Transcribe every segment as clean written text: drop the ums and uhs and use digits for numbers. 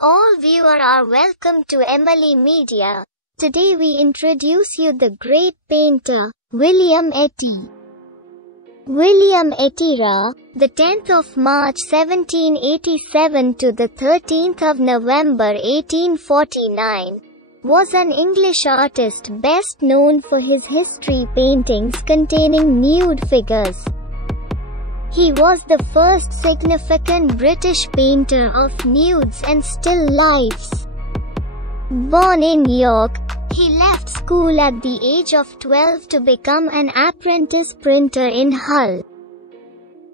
All viewers are welcome to Emily Media. Today we introduce you the great painter, William Etty. William Etty, the 10th of March 1787 to the 13th of November 1849, was an English artist best known for his history paintings containing nude figures. He was the first significant British painter of nudes and still lifes. Born in York, he left school at the age of 12 to become an apprentice printer in Hull.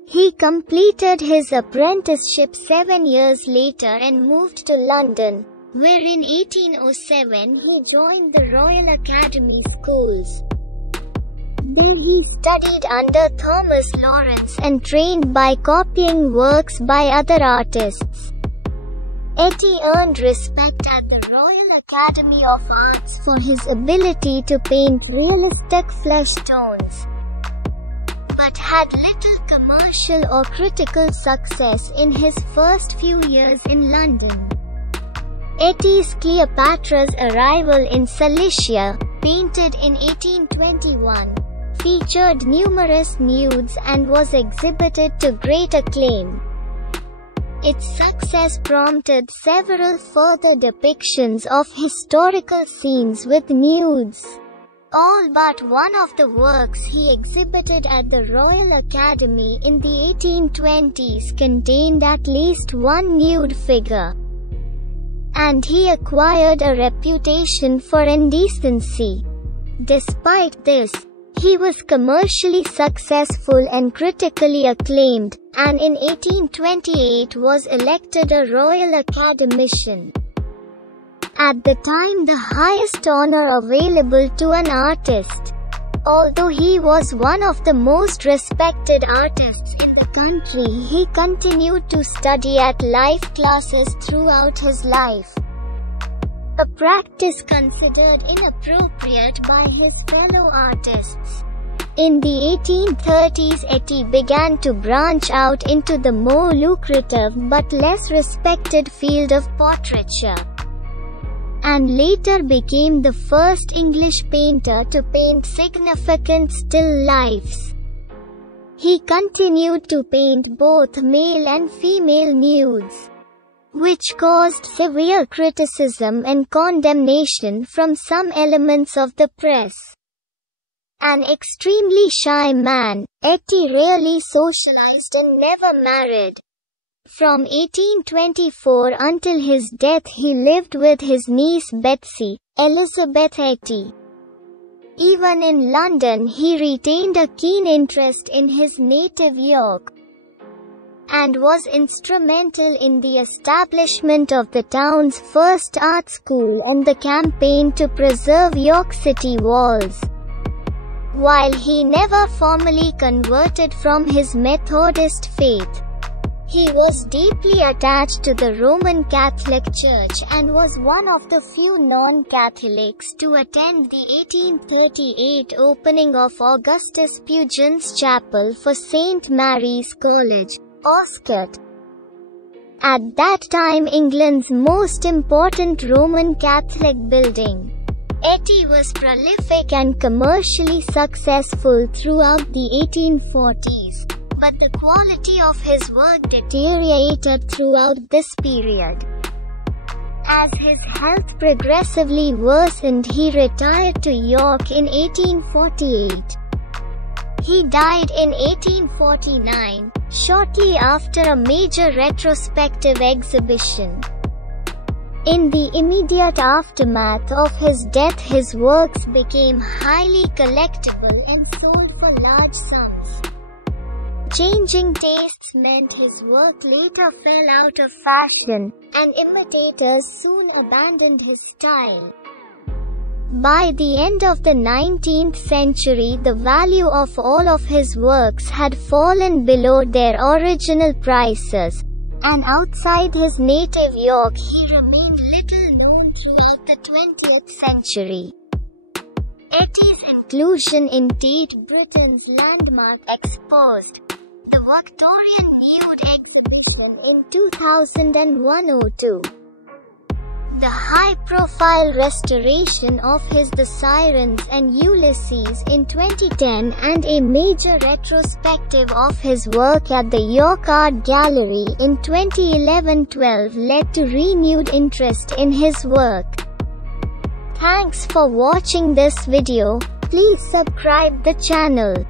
He completed his apprenticeship 7 years later and moved to London, where in 1807 he joined the Royal Academy Schools. There he studied under Thomas Lawrence and trained by copying works by other artists. Etty earned respect at the Royal Academy of Arts for his ability to paint realistic flesh tones, but had little commercial or critical success in his first few years in London. Etty's Cleopatra's Arrival in Cilicia, painted in 1821, featured numerous nudes and was exhibited to great acclaim. Its success prompted several further depictions of historical scenes with nudes. All but one of the works he exhibited at the Royal Academy in the 1820s contained at least one nude figure, and he acquired a reputation for indecency. Despite this, he was commercially successful and critically acclaimed, and in 1828 was elected a Royal Academician. At the time the highest honor available to an artist. Although he was one of the most respected artists in the country, he continued to study at life classes throughout his life, a practice considered inappropriate by his fellow artists. In the 1830s, Etty began to branch out into the more lucrative but less respected field of portraiture, and later became the first English painter to paint significant still lifes. He continued to paint both male and female nudes, which caused severe criticism and condemnation from some elements of the press. An extremely shy man, Etty rarely socialized and never married. From 1824 until his death he lived with his niece Betsy, Elizabeth Etty. Even in London he retained a keen interest in his native York, and was instrumental in the establishment of the town's first art school and the campaign to preserve York City walls. While he never formally converted from his Methodist faith, he was deeply attached to the Roman Catholic Church and was one of the few non-Catholics to attend the 1838 opening of Augustus Pugin's Chapel for St. Mary's College, Oscott. At that time England's most important Roman Catholic building. Etty was prolific and commercially successful throughout the 1840s, but the quality of his work deteriorated throughout this period. As his health progressively worsened, he retired to York in 1848. He died in 1849, shortly after a major retrospective exhibition. In the immediate aftermath of his death, his works became highly collectible and sold for large sums. Changing tastes meant his work later fell out of fashion, and imitators soon abandoned his style. By the end of the 19th century, the value of all of his works had fallen below their original prices, and outside his native York he remained little known throughout the 20th century. Etty's inclusion in Tate Britain's landmark Exposed, the Victorian Nude exhibition in 2001-02, The high-profile restoration of his The Sirens and Ulysses in 2010 and a major retrospective of his work at the York Art Gallery in 2011-12 led to renewed interest in his work. Thanks for watching this video. Please subscribe the channel.